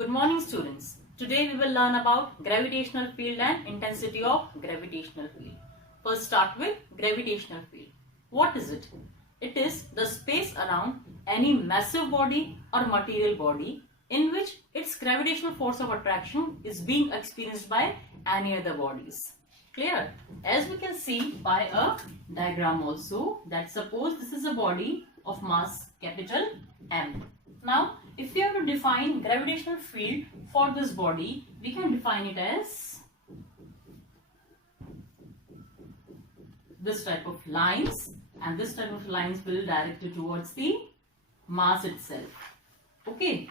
Good morning, students. Today we will learn about gravitational field and intensity of gravitational field. First start with gravitational field. What is it? It is the space around any massive body or material body in which its gravitational force of attraction is being experienced by any other bodies. Clear? As we can see by a diagram also, that suppose this is a body of mass capital M. Now, if we have to define gravitational field for this body, we can define it as this type of lines, and this type of lines will direct you towards the mass itself. Okay.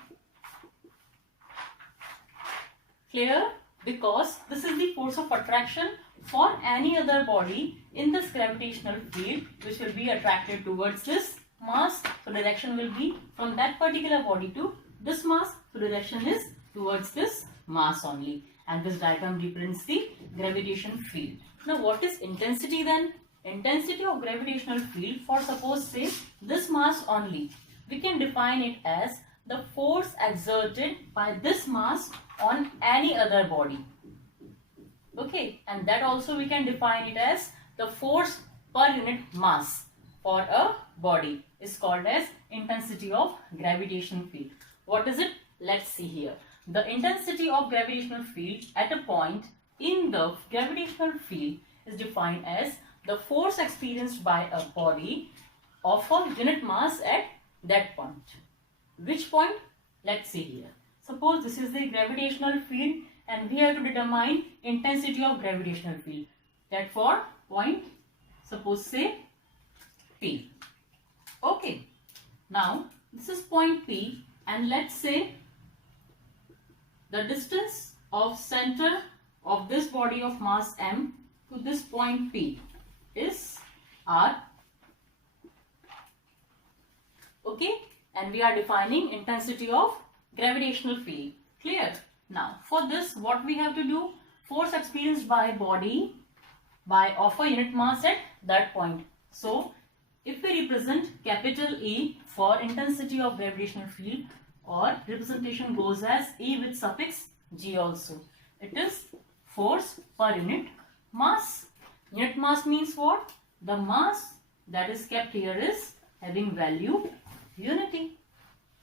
Clear? Because this is the force of attraction for any other body in this gravitational field which will be attracted towards this mass. So direction will be from that particular body to this mass. So direction is towards this mass only, and this diagram represents the gravitation field. Now what is intensity then? Intensity of gravitational field for suppose say this mass only, we can define it as the force exerted by this mass on any other body. Okay, and that also we can define it as the force per unit mass for a body is called as intensity of gravitational field. What is it? Let's see here. The intensity of gravitational field at a point in the gravitational field is defined as the force experienced by a body of a unit mass at that point. Which point? Let's see here. Suppose this is the gravitational field and we have to determine intensity of gravitational field. That for point, suppose say P. Okay. Now this is point P, and let's say the distance of center of this body of mass M to this point P is R. Okay, and we are defining intensity of gravitational field. Clear? Now for this what we have to do? Force experienced by body of a unit mass at that point. So if we represent capital E for intensity of gravitational field, or representation goes as E with suffix G also. It is force per unit mass. Unit mass means what? The mass that is kept here is having value unity.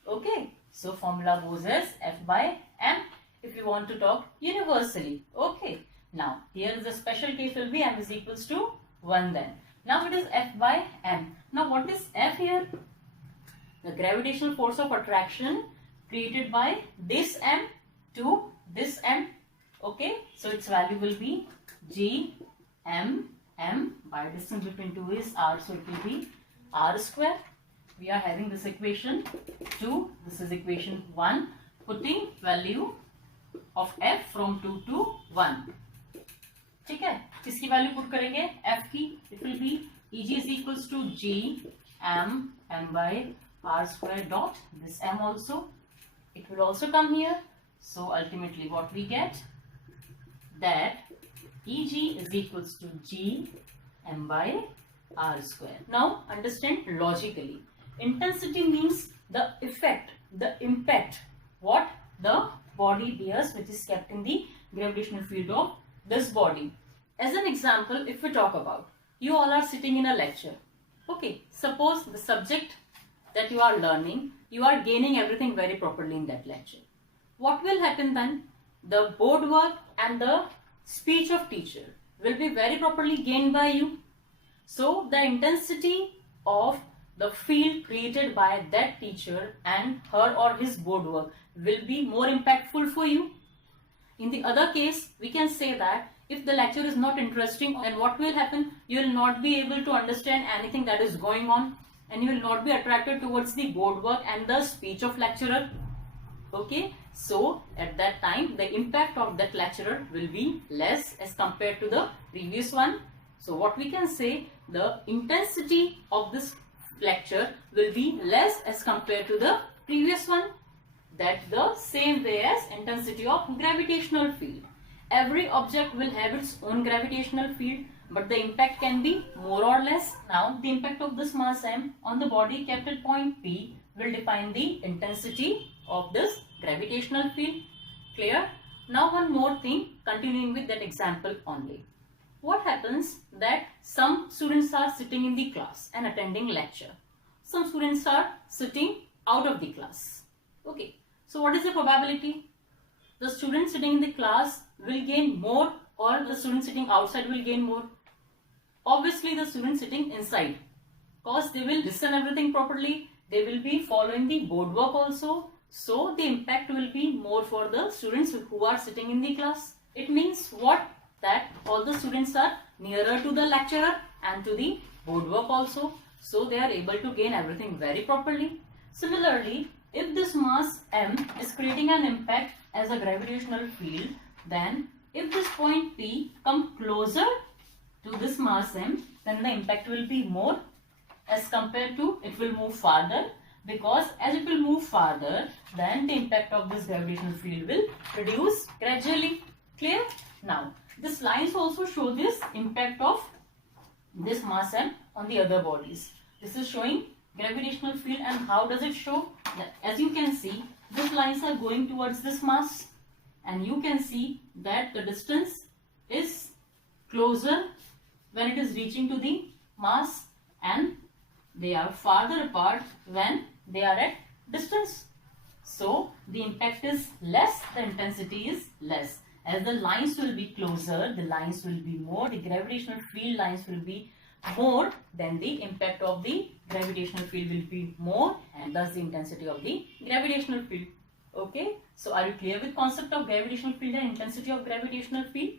Okay. So formula goes as F by M if you want to talk universally. Okay. Now here is a special case will be M is equals to 1 then. Now it is F by M. Now what is F here? The gravitational force of attraction created by this M to this M. Okay. So its value will be G M M by distance between two is R. So it will be R square. We are having this equation 2. This is equation 1. Putting value of F from 2 to 1. ठीक है, किसकी value put करेंगे? F की. It will be Eg is equals to G M M by R square dot this M also. It will also come here. So ultimately what we get? That Eg is equals to G M by R square. Now understand logically. Intensity means the effect, the impact, what the body bears which is kept in the gravitational field of this body. As an example, if we talk about, you all are sitting in a lecture. Okay, suppose the subject that you are learning, you are gaining everything very properly in that lecture. What will happen then? The board work and the speech of teacher will be very properly gained by you. So the intensity of the field created by that teacher and her or his board work will be more impactful for you. In the other case, we can say that if the lecture is not interesting, then what will happen? You will not be able to understand anything that is going on, and you will not be attracted towards the board work and the speech of lecturer. Okay, so at that time the impact of that lecturer will be less as compared to the previous one. So what we can say, the intensity of this lecture will be less as compared to the previous one. That the same way as intensity of gravitational field. Every object will have its own gravitational field, but the impact can be more or less. Now the impact of this mass M on the body kept at point P will define the intensity of this gravitational field. Clear? Now one more thing, continuing with that example only. What happens that some students are sitting in the class and attending lecture. Some students are sitting out of the class. Okay. So what is the probability? The student sitting in the class will gain more, or the student sitting outside will gain more? Obviously the student sitting inside, because they will listen everything properly. They will be following the boardwork also. So the impact will be more for the students who are sitting in the class. It means what? That all the students are nearer to the lecturer and to the boardwork also. So they are able to gain everything very properly. Similarly, if this mass m is creating an impact as a gravitational field, then if this point P come closer to this mass m, then the impact will be more as compared to it will move farther, because as it will move farther, then the impact of this gravitational field will reduce gradually. Clear? Now, this lines also show this impact of this mass m on the other bodies. This is showing gravitational field, and how does it show? As you can see, these lines are going towards this mass, and you can see that the distance is closer when it is reaching to the mass, and they are farther apart when they are at distance. So the impact is less, the intensity is less. As the lines will be closer, the lines will be more, the gravitational field lines will be more, then the impact of the gravitational field will be more, and thus the intensity of the gravitational field. Okay, so are you clear with concept of gravitational field and intensity of gravitational field?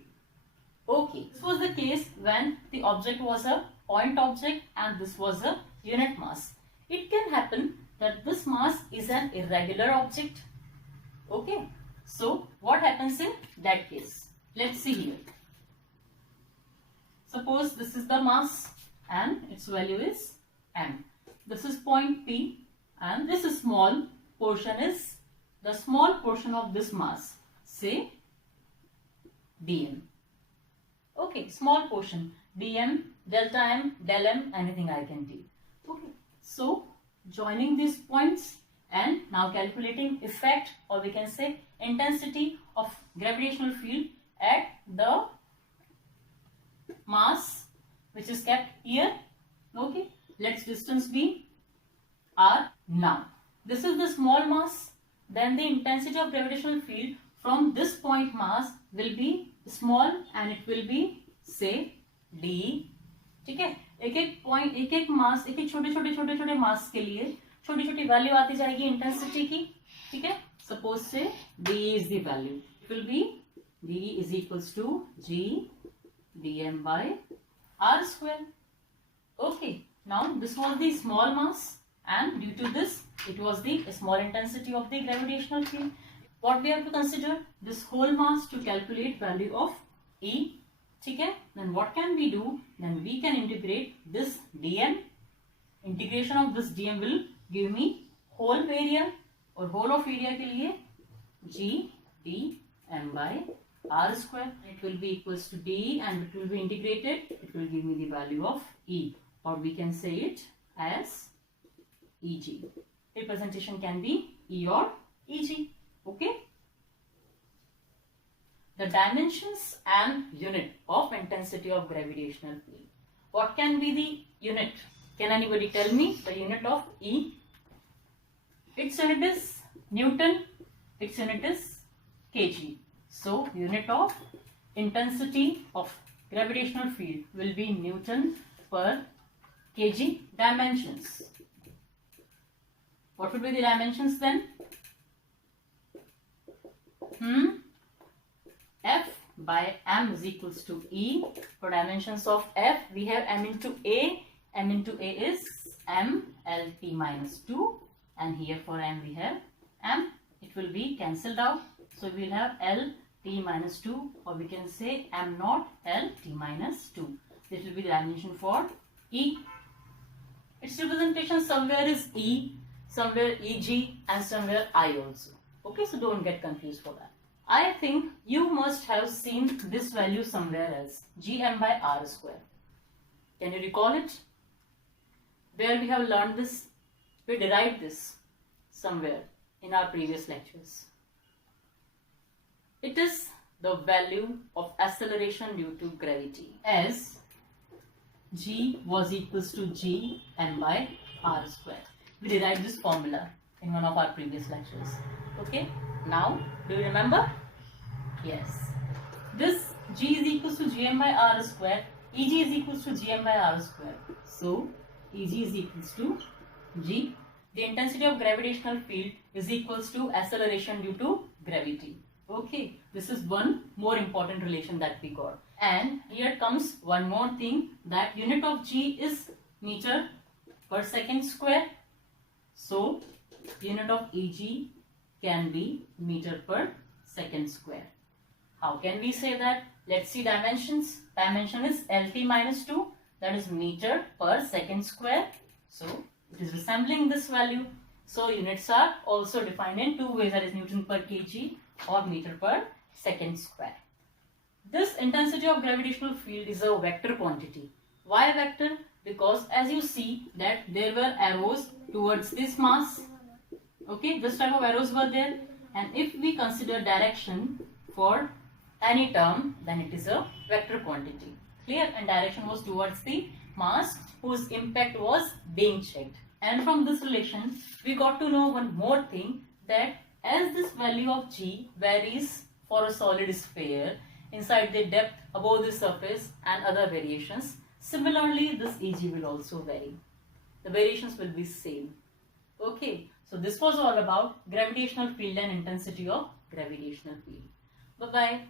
Okay, this was the case when the object was a point object and this was a unit mass. It can happen that this mass is an irregular object. Okay, so what happens in that case? Let's see here. Suppose this is the mass and its value is m. This is point P, and this is small portion is the small portion of this mass, say dm. Okay, small portion, dm, delta m, del m, anything I can take. Okay, so joining these points and now calculating effect, or we can say intensity of gravitational field at the mass which is kept here. Okay, let's distance be r. Now this is the small mass, then the intensity of gravitational field from this point mass will be small, and it will be say d. ठीक है, एक एक point, एक एक मास, एक एक छोटे छोटे मास के लिए छोटी छोटी वैल्यू आती जाएगी इंटेंसिटी की. ठीक है, सपोज से d is the value, it will be d is equals to g dm by r square. Okay, now this was the small mass, and due to this it was the small intensity of the gravitational field. What we have to consider? This whole mass to calculate value of E. ठीक है, then what can we do? Then we can integrate this dm. Integration of this dm will give me whole area, और whole of area के लिए g d m by r square. It will be equals to d, and it will be integrated. It will give me the value of E, or we can say it as Eg. Representation can be E or Eg. Okay. The dimensions and unit of intensity of gravitational field. What can be the unit? Can anybody tell me the unit of E? Its unit is Newton. Its unit is kg. So unit of intensity of gravitational field will be Newton per kg. Dimensions. What would be the dimensions then? F by m is equals to E. For dimensions of F, we have m into A. M into A is m L T minus 2, and here for m we have m. It will be cancelled out, so we will have L T minus 2, or we can say m naught L T minus 2. This will be the dimension for E. Its representation somewhere is E, somewhere Eg, and somewhere I also. Okay, so don't get confused for that. I think you must have seen this value somewhere else, gm by r square. Can you recall it? Where we have learned this? We derived this somewhere. in our previous lectures. It is the value of acceleration due to gravity, as g was equals to g m by r square. We derived this formula in one of our previous lectures. Okay, now do you remember? Yes. This g is equals to gm by r square, Eg is equals to gm by r square. So Eg is equals to g. The intensity of gravitational field is equals to acceleration due to gravity. Okay, this is one more important relation that we got. And here comes one more thing, that unit of g is meter per second square. So unit of Eg can be meter per second square. How can we say that? Let's see dimensions. Dimension is LT minus 2, that is meter per second square. So it is resembling this value. So units are also defined in two ways, that is Newton per kg or meter per second square. This intensity of gravitational field is a vector quantity. Why vector? Because as you see that there were arrows towards this mass. Okay, this type of arrows were there, and if we consider direction for any term, then it is a vector quantity. Clear? And direction was towards the mass whose impact was being checked. And from this relation, we got to know one more thing, that as this value of g varies for a solid sphere inside the depth above the surface and other variations, similarly this Eg will also vary. The variations will be same. Okay, so this was all about gravitational field and intensity of gravitational field. Bye-bye.